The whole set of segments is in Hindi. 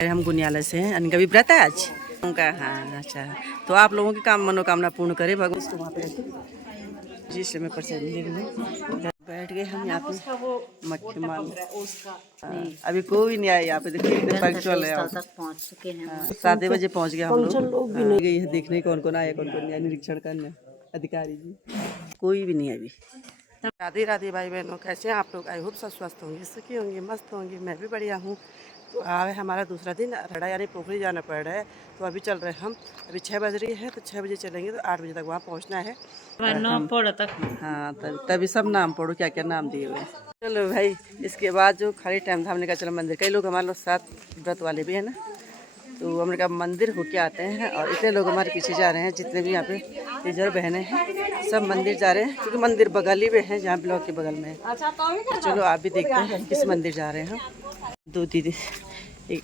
हम गुनियाला से हैं। इनका भी व्रत है आज उनका। हाँ अच्छा, तो आप लोगों की काम मनोकामना पूर्ण करे भगवान। इसको वहाँ पे रखिए जी, इसलिए मैं प्रसाद बैठ गए हम यहाँ पे मक्खी माल। अभी कोई नहीं आया यहाँ पे, देखिए इतने पंक्चुअल है। पहुंच चुके हैं 7 बजे पहुँच गए हम लोग भी नहीं गए हैं देखने कौन कौन आया कौन कौन नहीं आया, निरीक्षण करने अधिकारी जी कोई भी नहीं है अभी। राधे राधे भाई बहनों, कैसे हैं आप लोग? आई होप सब स्वस्थ होंगे, सुखी होंगे, मस्त होंगे। मैं भी बढ़िया हूँ। तो आज हमारा दूसरा दिन रड़ा यानी पोखरी जाना पड़ रहा है। तो अभी चल रहे हैं हम, अभी 6 बज रही है तो 6 बजे चलेंगे तो 8 बजे तक वहाँ पहुँचना है। हाँ तभी सब नाम पढ़ो क्या क्या नाम दिए हुए। चलो भाई, इसके बाद जो खाली टाइम था हमने कहा चलो मंदिर, कई लोग हमारे लोग साथ व्रत वाले भी है ना, तो हमने कहा मंदिर होके आते हैं। और इतने लोग हमारे पीछे जा रहे हैं, जितने भी यहाँ पे टीचर बहनें हैं सब मंदिर जा रहे हैं, क्योंकि मंदिर बगल ही में है, जहाँ ब्लॉक के बगल में है। तो चलो आप भी देखते हैं किस मंदिर जा रहे हैं हम। 2 दीदी, एक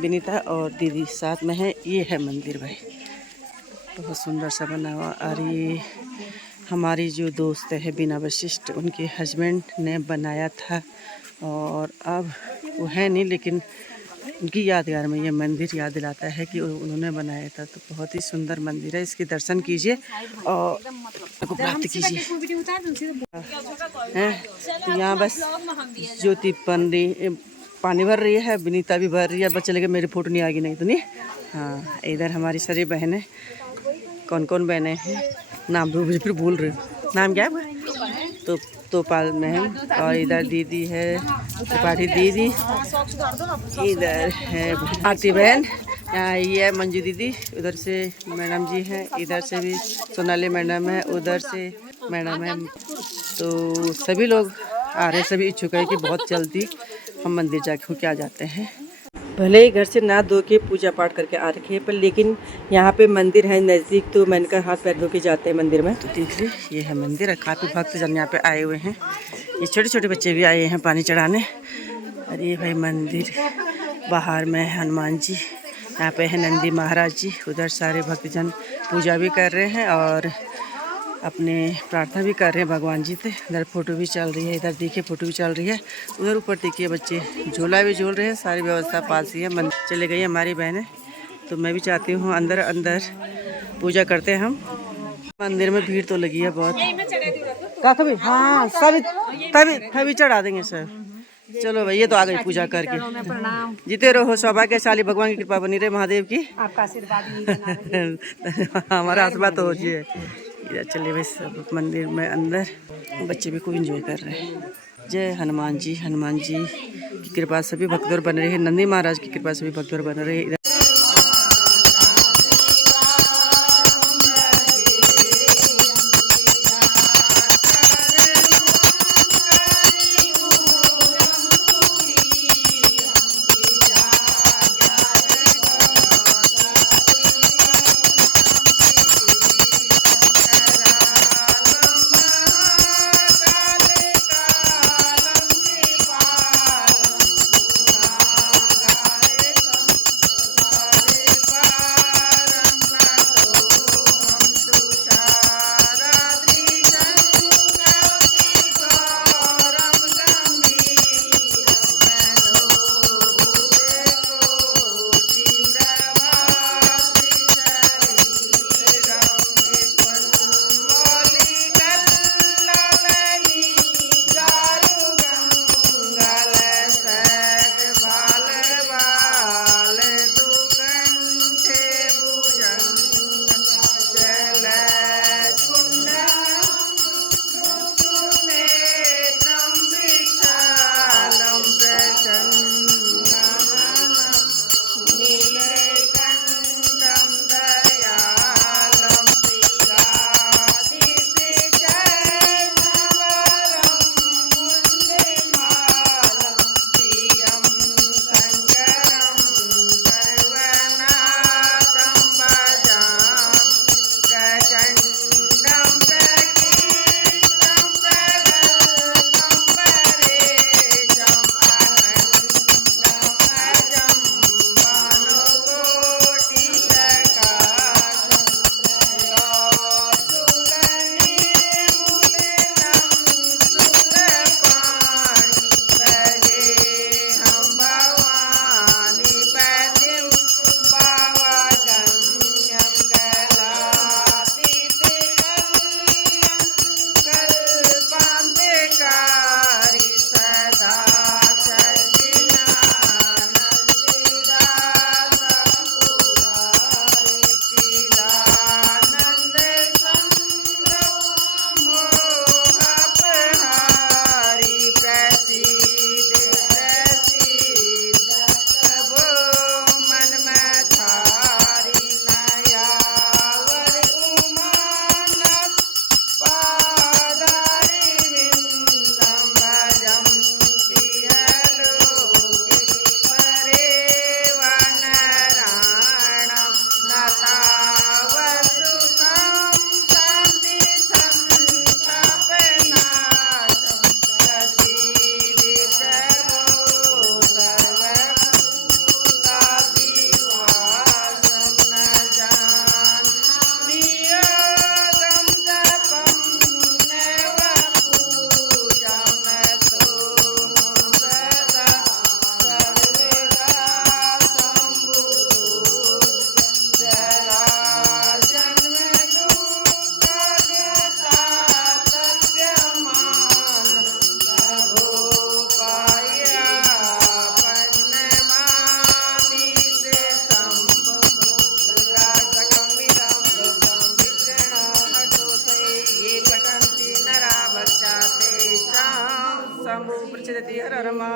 विनीता और दीदी साथ में है। ये है मंदिर भाई, बहुत सुंदर सा बना हुआ। और ये हमारी जो दोस्त है बीना वशिष्ठ, उनके हस्बैंड ने बनाया था और अब वो है नहीं, लेकिन उनकी यादगार में ये मंदिर याद दिलाता है कि उन्होंने बनाया था। तो बहुत ही सुंदर मंदिर है, इसके दर्शन कीजिए और को प्राप्त कीजिए। तो यहाँ बस ज्योति पानी भर रही है, विनीता भी भर रही है। बच्चे लगे मेरी फोटो नहीं आएगी, नहीं तो नहीं। हाँ इधर हमारी सारी बहनें, कौन कौन बहनें हैं नाम फिर भूल रहे हो, नाम क्या है? तो पाल मैम, और इधर दीदी है त्रिपाठी दीदी, इधर है आरती बहन, यहाँ ये है मंजू दीदी, उधर से मैडम जी हैं, इधर से भी सोनाली मैडम है, उधर से मैडम है। तो सभी लोग आ रहे, सभी इच्छुक है कि बहुत जल्दी हम मंदिर जाके क्या जाते हैं। भले ही घर से ना धो के पूजा पाठ करके आ रखे हैं, पर लेकिन यहाँ पे मंदिर है नज़दीक, तो मैंने कहा हाथ पैर धो के जाते हैं मंदिर में। तो देख ली ये है मंदिर, काफ़ी भक्तजन यहाँ पे आए हुए हैं। ये छोटे छोटे बच्चे भी आए हैं पानी चढ़ाने। और ये भाई मंदिर बाहर में हनुमान जी, यहाँ पे है नंदी महाराज जी, उधर सारे भक्तजन पूजा भी कर रहे हैं और अपने प्रार्थना भी कर रहे हैं भगवान जी से। इधर फोटो भी चल रही है, इधर देखिए फोटो भी चल रही है, उधर ऊपर देखिए बच्चे झूला भी झूल रहे हैं। सारी व्यवस्था पास ही है। मंदिर चले गई हमारी बहनें, तो मैं भी चाहती हूँ अंदर पूजा करते हैं हम। मंदिर में भीड़ तो लगी है बहुत, काफी। हाँ सभी तभी चढ़ा देंगे सर। चलो भैया तो आ गई पूजा करके। जीते रहो, सौभाग्यशाली, भगवान की कृपा बनी रहे, महादेव की आपका आशीर्वाद हमारा आशीर्वाद तो हो जाए। इधर चले भाई सब मंदिर में अंदर, बच्चे भी खूब एंजॉय कर रहे हैं। जय हनुमान जी, हनुमान जी की कृपा सभी भक्तों बन रहे हैं, नंदी महाराज की कृपा सभी भक्तों बन रहे हैं।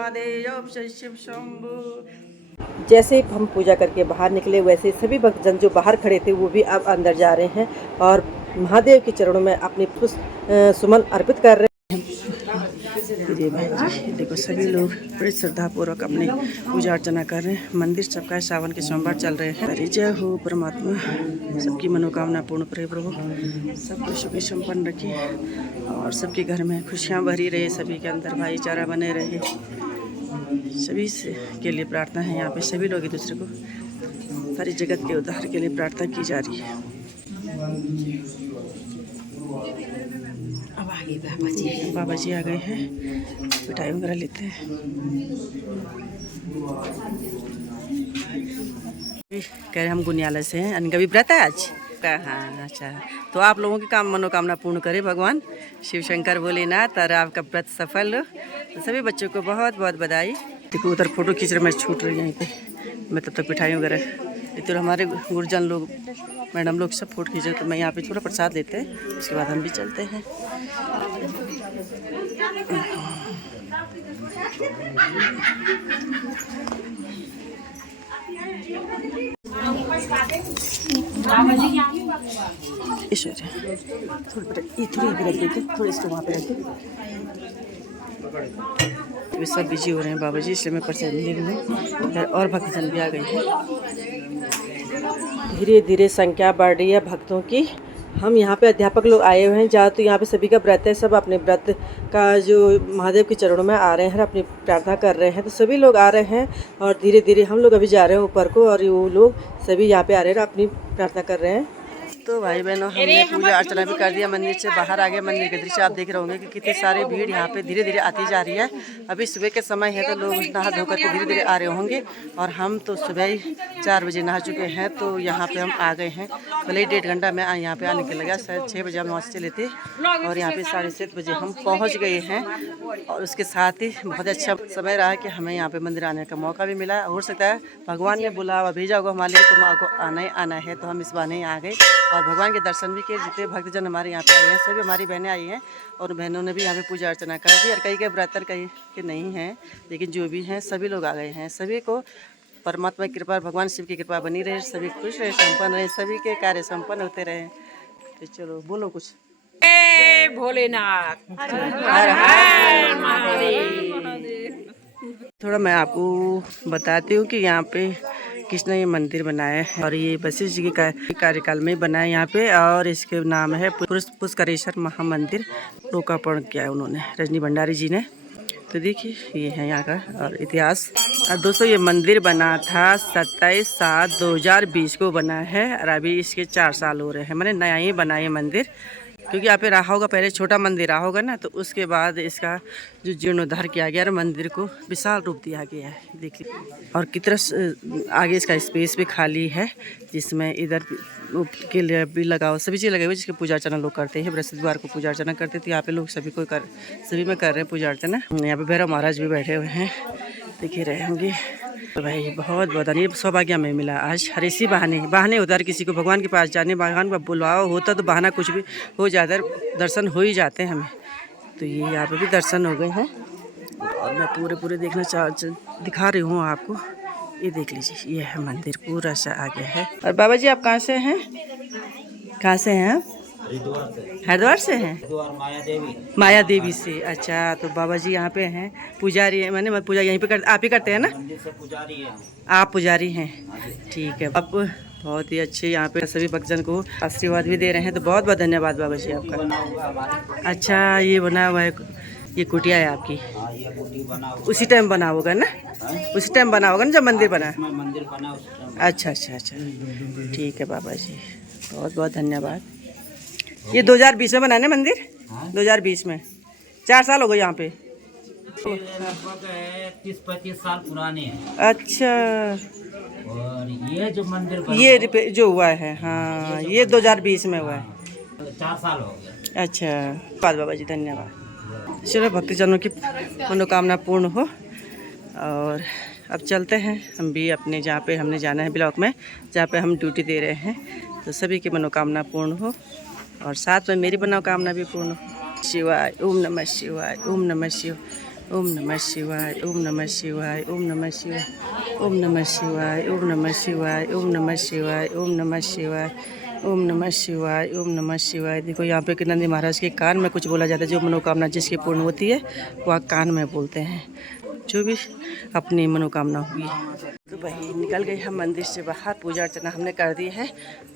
महादेव शिव शंभु। जैसे हम पूजा करके बाहर निकले वैसे सभी भक्तजन जो बाहर खड़े थे वो भी अब अंदर जा रहे हैं और महादेव के चरणों में अपने सुमन अर्पित कर रहे हैं। देखो सभी लोग बड़े श्रद्धा पूर्वक अपनी पूजा अर्चना कर रहे हैं। मंदिर सबका सावन के सोमवार चल रहे हैं। हरि जय हो परमात्मा, सबकी मनोकामना पूर्ण करे प्रभु, सबको सुखी संपन्न रखिए और सबके घर में खुशियाँ भरी रहे, सभी के अंदर भाईचारा बने रहे। सभी से के लिए प्रार्थना है। यहाँ पे सभी लोग एक दूसरे को सारी जगत के उद्धार के लिए प्रार्थना की जा रही है। अब आगे बाबा जी आ गए हैं, मिठाई वगैरह लेते हैं। कह रहे हम गुनियाला से हैं। इनका भी व्रत है आज का? हाँ अच्छा, तो आप लोगों की काम मनोकामना पूर्ण करे भगवान शिव शंकर भोलेनाथ और आपका व्रत सफल हो। तो सभी बच्चों को बहुत बहुत बधाई। देखो उधर फोटो खींच रहे, मैं छूट रही यहीं पे, मैं तब तक मिठाई वगैरह। तो हमारे गुरुजन लोग मैडम लोग सब फोटो खींच रहे, तो मैं यहाँ पे थोड़ा प्रसाद लेते हैं, उसके बाद हम भी चलते हैं। थोड़ी रख देते, थोड़ी इसको वहाँ पे रखते। वे सब बिजी हो रहे हैं बाबा जी, इसलिए मैं प्रसाद ले रही हूँ। और भक्तजन भी आ गए हैं। धीरे धीरे संख्या बढ़ रही है भक्तों की। हम यहाँ पे अध्यापक लोग आए हुए हैं जहाँ, तो यहाँ पे सभी का व्रत है। सब अपने व्रत का जो महादेव के चरणों में आ रहे हैं, अपनी प्रार्थना कर रहे हैं। तो सभी लोग आ रहे हैं और धीरे धीरे हम लोग अभी जा रहे हैं ऊपर को, और वो लोग सभी यहाँ पे आ रहे हैं, अपनी प्रार्थना कर रहे हैं। तो भाई बहनों, हमने पूजा अर्चना भी कर दिया, मंदिर से बाहर आ गए। मंदिर के दृश्य आप देख रहे होंगे कि कितने सारे भीड़ यहाँ पे धीरे धीरे आती जा रही है। अभी सुबह के समय है तो लोग नहा धोकर के धीरे धीरे आ रहे होंगे, और हम तो सुबह ही 4 बजे नहा चुके हैं। तो यहाँ पे हम आ गए हैं, भले ही 1.5 घंटा में यहाँ पे आने के लगा। शायद 6 बजे हम वहाँ से चले थे और यहाँ पे 7:30 बजे हम पहुँच गए हैं। और उसके साथ ही बहुत अच्छा समय रहा कि हमें यहाँ पे मंदिर आने का मौका भी मिला। हो सकता है भगवान ने बुलावा भेजा होगा हमारे लिए, तो आपको आना ही आना है, तो हम इस बहाने आ गए और भगवान के दर्शन भी किए। जितने भक्तजन हमारे यहाँ पे आए हैं, सभी हमारी बहनें आई हैं, और बहनों ने भी यहाँ पे पूजा अर्चना कर दी। और कई के व्रतर, कई के नहीं हैं, लेकिन जो भी हैं सभी लोग आ गए हैं। सभी को परमात्मा की कृपा, भगवान शिव की कृपा बनी रहे, सभी खुश रहे, संपन्न रहे, सभी के कार्य संपन्न होते रहे। तो चलो बोलो कुछ। भोलेनाथ हर हर महादेव। थोड़ा मैं आपको बताती हूँ कि यहाँ पे किसने ये मंदिर बनाया है, और ये वशिष्ठ जी के कार्यकाल में बना है यहाँ पे, और इसके नाम है पुष्करेश्वर महामंदिर। लोकार्पण किया है उन्होंने, रजनी भंडारी जी ने। तो देखिए ये है यहाँ का और इतिहास। और दोस्तों ये मंदिर बना था 27/7/2020 को बना है, और अभी इसके 4 साल हो रहे हैं। मैंने नया ही बना ये मंदिर, क्योंकि यहाँ पे रहा होगा पहले छोटा मंदिर रहा होगा ना, तो उसके बाद इसका जो जीर्णोद्धार किया गया और मंदिर को विशाल रूप दिया गया है। देखिए, और कितना आगे इसका स्पेस भी खाली है, जिसमें इधर के लिए भी लगाओ, सभी चीज़ लगे हुए जिसकी पूजा अर्चना लोग करते हैं। बृहस्पतिवार को पूजा अर्चना करते थे यहाँ पे लोग, सभी में कर रहे हैं पूजा अर्चना। यहाँ पे भैरव महाराज भी बैठे हुए हैं, दिखे रहे होंगे। तो भाई बहुत बहुत ये सौभाग्य हमें मिला आज। हर इसी बहाने होता है किसी को भगवान के पास जाने, भगवान का बुलावा होता तो बहाना कुछ भी हो जाता, दर्शन हो ही जाते हैं हमें। तो ये यहाँ पे भी दर्शन हो गए हैं, और मैं पूरे देखना दिखा रही हूँ आपको। ये देख लीजिए, ये है मंदिर पूरा सा आगे है। और बाबा जी आप कहाँ से हैं? कहाँ से हैं आप? हरिद्वार से हैं? माया देवी से। अच्छा, तो बाबा जी यहाँ पे हैं, पुजारी है। मैंने पूजा यहीं पे आप ही करते हैं ना? आप पुजारी हैं, ठीक है। अब बहुत ही अच्छे यहाँ पे सभी भक्तजन को आशीर्वाद भी दे रहे हैं, तो बहुत बहुत धन्यवाद बाबा जी आपका। अच्छा, ये बना हुआ है, ये कुटिया है आपकी? उसी टाइम बना होगा ना? उसी टाइम बना होगा ना जब मंदिर बना? अच्छा, ठीक है बाबा जी, बहुत बहुत धन्यवाद। ये 2020 में बना है मंदिर? 2020 में 4 साल हो गए यहाँ पे? 30-35 साल पुराने हैं। अच्छा, और ये जो मंदिर ये जो हुआ है, हाँ ये 2020 में हुआ है। 4 साल हो गए। अच्छा, बाबा जी धन्यवाद। चलो भक्तजनों की मनोकामना पूर्ण हो, और अब चलते हैं हम भी अपने जहाँ पे हमने जाना है ब्लॉक में, जहाँ पे हम ड्यूटी दे रहे हैं। तो सभी की मनोकामना पूर्ण हो, और साथ में मेरी मनोकामना भी पूर्ण हो। शिवाय, ओम नमः शिवाय, ओम नमः शिवाय, ओम नमः शिवाय, ओम नमः शिवाय, ओम नमः शिवाय, ओम नमः शिवाय, ओम नमः शिवाय, ओम नमः शिवाय, ओम नमः शिवाय, ओम नमः शिवाय, ओम नमः शिवाय। देखो यहाँ पे कि नंदी महाराज के कान में कुछ बोला जाता है, जो मनोकामना जिसकी पूर्ण होती है वह कान में बोलते हैं, जो भी अपनी मनोकामना हुई। तो वही निकल गए हम मंदिर से बाहर, पूजा अर्चना हमने कर दी है।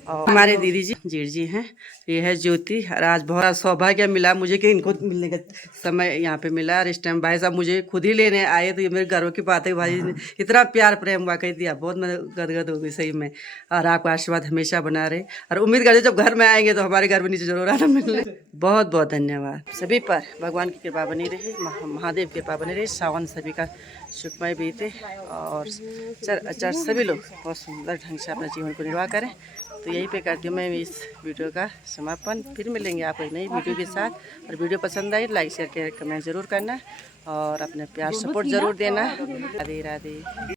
और हमारे दीदी जी जीर जी हैं, ये है ज्योति। और आज बहुत सौभाग्य मिला मुझे कि इनको मिलने का समय यहाँ पे मिला। और इस टाइम भाई साहब मुझे खुद ही लेने आए, तो ये मेरे गर्व की बात है। भाई ने इतना प्यार प्रेम वाकई दिया, बहुत मैं गदगद हो गई सही में। और आपका आशीर्वाद हमेशा बना रहे, और उम्मीद करते जब घर में आएंगे तो हमारे घर में नीचे जरूर आना मिलने। बहुत बहुत धन्यवाद सभी पर, भगवान की कृपा बनी रही, महादेव की कृपा बनी रही। सावन सभी का सुखमय बीते और चर सभी लोग बहुत सुंदर ढंग से अपने जीवन को निर्वाह करें। तो यही पे करती हूँ मैं इस वीडियो का समापन। फिर मिलेंगे आपको एक नई वीडियो के साथ। और वीडियो पसंद आई लाइक शेयर कमेंट ज़रूर करना, और अपने प्यार सपोर्ट ज़रूर देना। राधे राधे।